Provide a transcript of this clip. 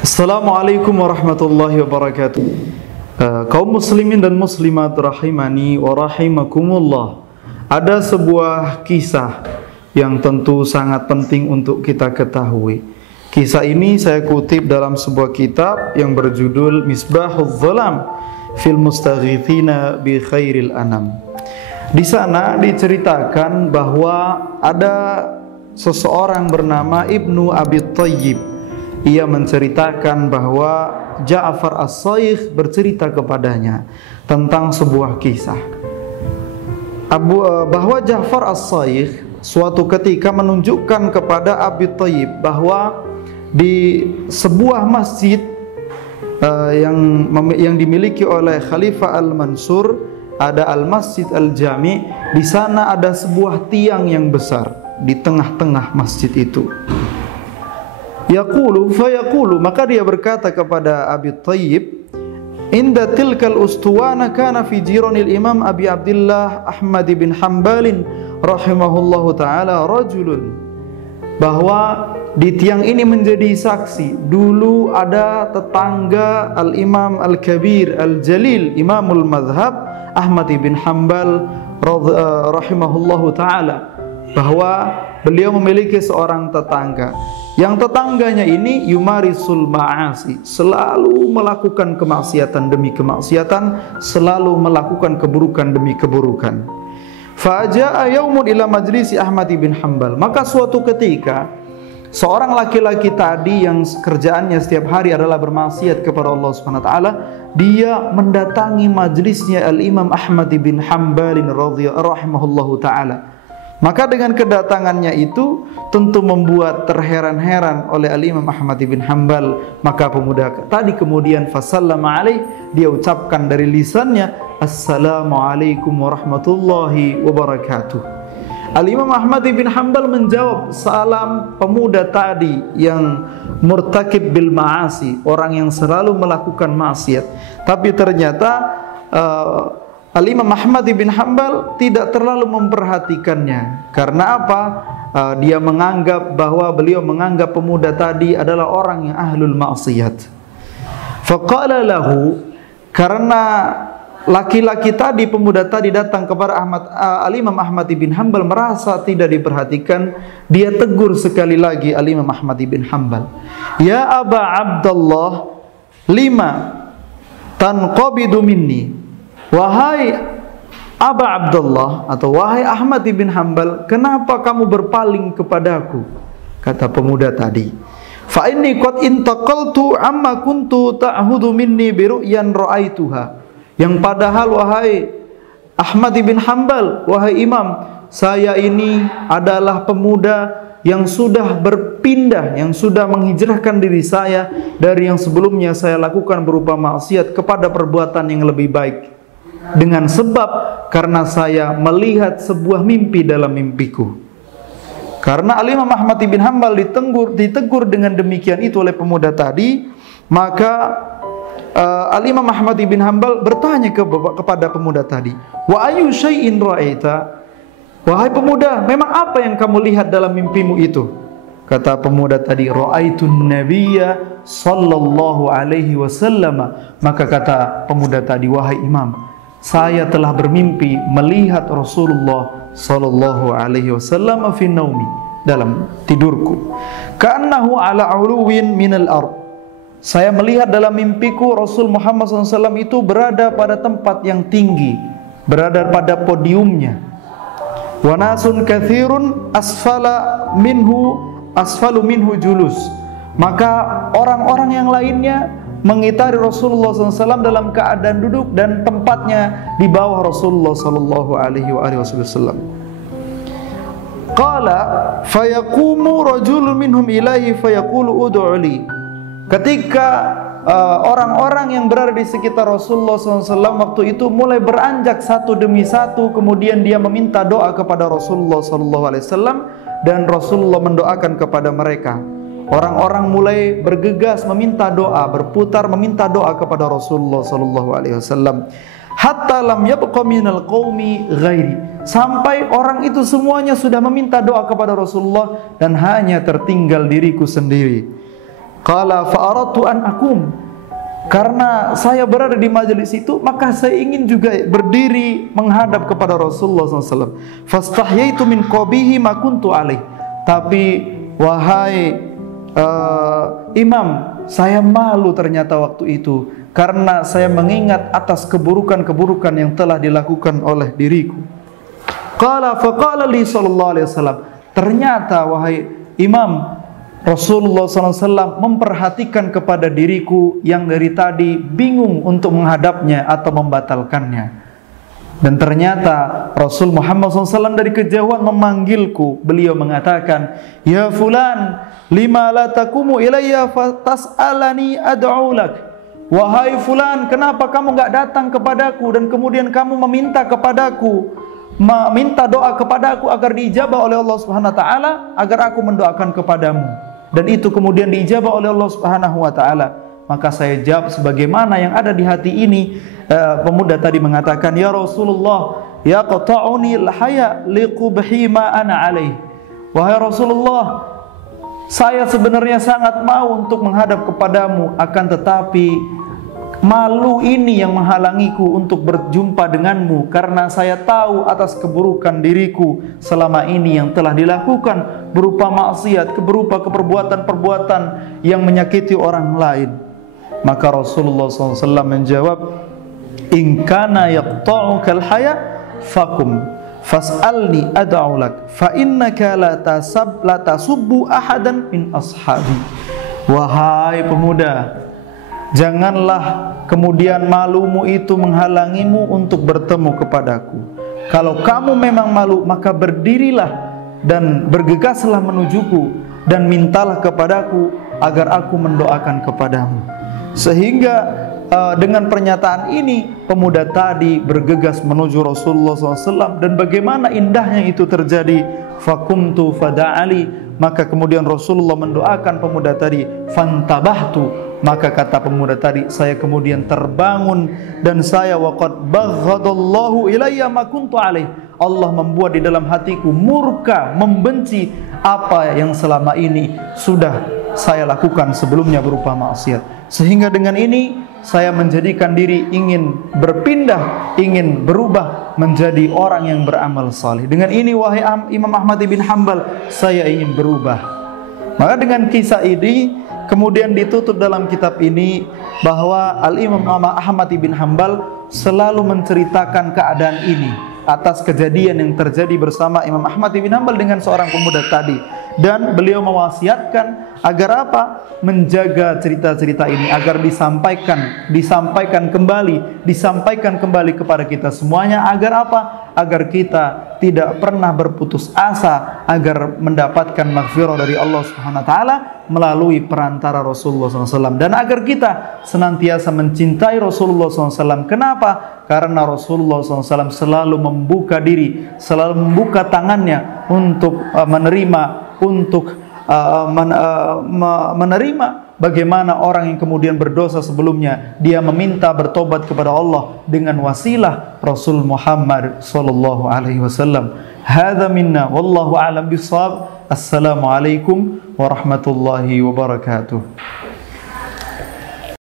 Assalamualaikum warahmatullahi wabarakatuh. Kaum muslimin dan muslimat rahimani wa rahimakumullah. Ada sebuah kisah yang tentu sangat penting untuk kita ketahui. Kisah ini saya kutip dalam sebuah kitab yang berjudul Misbahuz Zalam fil Mustaghithina bi Khairil Anam. Di sana diceritakan bahwa ada seseorang bernama Ibnu Abi Thayyib. Ia menceritakan bahwa Ja'far As-Shaykh bercerita kepadanya tentang sebuah kisah. Bahwa Ja'far As-Shaykh suatu ketika menunjukkan kepada Abi Thayyib bahwa di sebuah masjid yang dimiliki oleh Khalifah Al-Mansur, ada Al-Masjid Al-Jami'. Di sana ada sebuah tiang yang besar di tengah-tengah masjid itu. Fayaqulu, maka dia berkata kepada Abi Thayyib, inda tilkal ustuwana kana fi jiranil Imam Abi Abdullah Ahmad bin Hanbalin rahimahullahu ta'ala rajulun, bahwa di tiang ini menjadi saksi, dulu ada tetangga Al-Imam Al-Kabir Al-Jalil Imamul Madhab Ahmad bin Hanbal rahimahullahu ta'ala, bahwa beliau memiliki seorang tetangga. Yang tetangganya ini yumarisul ma'asi, selalu melakukan kemaksiatan demi kemaksiatan, selalu melakukan keburukan demi keburukan. Faja'a yaumun ila majlisi Ahmad bin Hanbal, maka suatu ketika seorang laki-laki tadi yang kerjaannya setiap hari adalah bermaksiat kepada Allah Subhanahu wa taala, dia mendatangi majlisnya Al-Imam Ahmad bin Hanbal rahimahullahu taala. Maka dengan kedatangannya itu tentu membuat terheran-heran oleh Al-Imam Ahmad bin Hanbal. Maka pemuda tadi kemudian fasallama alaih, dia ucapkan dari lisannya, Assalamualaikum warahmatullahi wabarakatuh. Al-Imam Ahmad bin Hanbal menjawab salam pemuda tadi yang murtakib bil ma'asi, orang yang selalu melakukan maksiat. Tapi ternyata Al-Imam Ahmad bin Hanbal tidak terlalu memperhatikannya. Karena apa? Dia menganggap bahwa beliau menganggap pemuda tadi adalah orang yang ahlul maksiat. Faqala lahu, karena laki-laki tadi, pemuda tadi datang kepada Al-Imam Ahmad bin Hanbal merasa tidak diperhatikan, dia tegur sekali lagi Al-Imam Ahmad bin Hanbal. Ya Aba Abdullah, lima tanqabidu minni. Wahai Aba Abdullah, atau wahai Ahmad bin Hanbal, kenapa kamu berpaling kepadaku? Kata pemuda tadi, fa inni qad intaqaltu amma kuntu ta'hudu minni bi ru'yan ra'aituha. Yang padahal wahai Ahmad bin Hanbal, wahai imam, saya ini adalah pemuda yang sudah berpindah, yang sudah menghijrahkan diri saya dari yang sebelumnya saya lakukan berupa maksiat kepada perbuatan yang lebih baik, dengan sebab karena saya melihat sebuah mimpi dalam mimpiku. Karena Al-Imam Ahmad bin Hanbal ditegur dengan demikian itu oleh pemuda tadi, maka Al-Imam Ahmad bin Hanbal bertanya kepada pemuda tadi, wa ayu syai'in ra'aita? Wahai pemuda, memang apa yang kamu lihat dalam mimpimu itu? Kata pemuda tadi, ra'aitun nabiyya sallallahu alaihi wasallam. Maka kata pemuda tadi, wahai imam, saya telah bermimpi melihat Rasulullah sallallahu alaihi wasallam fi naumi, dalam tidurku. Ka'annahu ala uluwin minal ard. Saya melihat dalam mimpiku Rasul Muhammad SAW itu berada pada tempat yang tinggi, berada pada podiumnya. Wa nasun katsirun asfalu minhu julus. Maka orang-orang yang lainnya mengitari Rasulullah SAW dalam keadaan duduk, dan tempatnya di bawah Rasulullah SAW. Qala fayaqumu rajulun minhum ilaihi fayaqulu ud'u li. Ketika orang-orang yang berada di sekitar Rasulullah SAW waktu itu mulai beranjak satu demi satu, kemudian dia meminta doa kepada Rasulullah SAW, dan Rasulullah mendoakan kepada mereka. Orang-orang mulai bergegas meminta doa, berputar meminta doa kepada Rasulullah SAW. Hatta lam yabqa minal qaumi ghairi, sampai orang itu semuanya sudah meminta doa kepada Rasulullah dan hanya tertinggal diriku sendiri. Qala fa aradtu an aqum. Karena saya berada di majelis itu, maka saya ingin juga berdiri menghadap kepada Rasulullah SAW. Fastahyaitu min qabihi ma kuntu alaih. Tapi wahai imam, saya malu ternyata waktu itu, karena saya mengingat atas keburukan-keburukan yang telah dilakukan oleh diriku. Qala faqala li sallallahu alaihi wasallam. Ternyata wahai imam, Rasulullah SAW memperhatikan kepada diriku yang dari tadi bingung untuk menghadapnya atau membatalkannya. Dan ternyata Rasul Muhammad SAW dari kejauhan memanggilku. Beliau mengatakan, "Ya fulan, lima la takumu ilayya fatas'alani ad'ulak." Wahai fulan, kenapa kamu enggak datang kepadaku dan kemudian kamu meminta kepadaku, meminta doa kepadaku agar diijabah oleh Allah Subhanahu wa taala, agar aku mendoakan kepadamu. Dan itu kemudian diijabah oleh Allah Subhanahu wa taala. Maka saya jawab sebagaimana yang ada di hati ini. Pemuda tadi mengatakan, "Ya Rasulullah, yaqta'uni al-haya liqubhi ma ana alaih." Wahai Rasulullah, saya sebenarnya sangat mau untuk menghadap kepadamu, akan tetapi malu ini yang menghalangiku untuk berjumpa denganmu, karena saya tahu atas keburukan diriku selama ini yang telah dilakukan berupa maksiat, berupa perbuatan-perbuatan yang menyakiti orang lain. Maka Rasulullah SAW menjawab, "In kana yaqta'uka al-haya fakum fas'alni ad'ulak fa innaka la tasubbu ahadan min ashabi." Wahai pemuda, janganlah kemudian malumu itu menghalangimu untuk bertemu kepadaku. Kalau kamu memang malu, maka berdirilah dan bergegaslah menujuku dan mintalah kepadaku agar aku mendoakan kepadamu. Sehingga dengan pernyataan ini, pemuda tadi bergegas menuju Rasulullah SAW. Dan bagaimana indahnya itu terjadi. Fakumtu fada'ali. Maka kemudian Rasulullah mendoakan pemuda tadi. Fantabahtu. Maka kata pemuda tadi, saya kemudian terbangun dan saya waqad baghadallahu ilayya ma kuntu alaih. Allah membuat di dalam hatiku murka, membenci apa yang selama ini sudah saya lakukan sebelumnya berupa maksiat. Sehingga dengan ini saya menjadikan diri ingin berpindah, ingin berubah menjadi orang yang beramal saleh. Dengan ini wahai Imam Ahmad bin Hanbal, saya ingin berubah. Maka dengan kisah ini kemudian ditutup dalam kitab ini bahwa Al-Imam Ahmad bin Hanbal selalu menceritakan keadaan ini atas kejadian yang terjadi bersama Imam Ahmad bin Hanbal dengan seorang pemuda tadi. Dan beliau mewasiatkan agar apa? Menjaga cerita-cerita ini agar disampaikan kembali kepada kita semuanya. Agar apa? Agar kita tidak pernah berputus asa, agar mendapatkan maghfirah dari Allah Subhanahu wa taala melalui perantara Rasulullah SAW, dan agar kita senantiasa mencintai Rasulullah SAW. Kenapa? Karena Rasulullah SAW selalu membuka diri, selalu membuka tangannya untuk menerima bagaimana orang yang kemudian berdosa sebelumnya, dia meminta bertobat kepada Allah dengan wasilah Rasul Muhammad sallallahu alaihi wasallam. Hadza minna wallahu a'lam bissawab. Assalamualaikum warahmatullahi wabarakatuh.